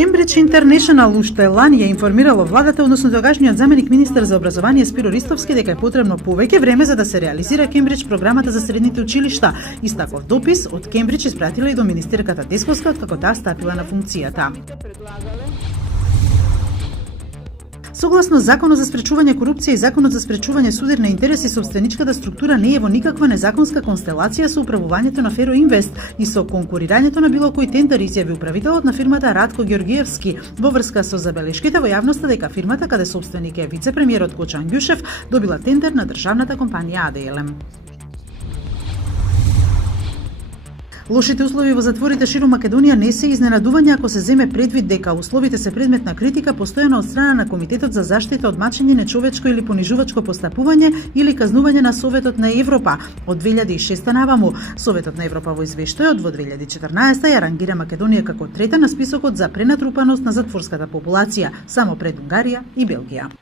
Cambridge International уште лани ја информирало владата, односно тогашниот заменик министер за образование Спиро Ристовски, дека е потребно повеќе време за да се реализира Кембридж програмата за средните училишта. Истаков допис од Кембридж испратила и до министерката Десковска откако таа стапила на функцијата. Согласно Законот за спречување корупција и Законот за спречување судир на интереси, собственичката структура не е во никаква незаконска констелација со управувањето на Феро Инвест и со конкурирањето на било кој тендер, изјави управителот на фирмата Радко Георгиевски во врска со забелешките во јавноста дека фирмата каде собственик е вице-премиерот Гочо Ангјушев добила тендер на државната компанија АДЛМ. Лошите услови во затворите ширум Македонија не се изненадување ако се земе предвид дека условите се предмет на критика постојано од страна на Комитетот за заштита од мачење, нечовечко или понижувачко постапување или казнување на Советот на Европа. Од 2006 наваму, Советот на Европа во извештајот во 2014 ја рангира Македонија како трета на списокот за пренатрупаност на затворската популација, само пред Унгарија и Белгија.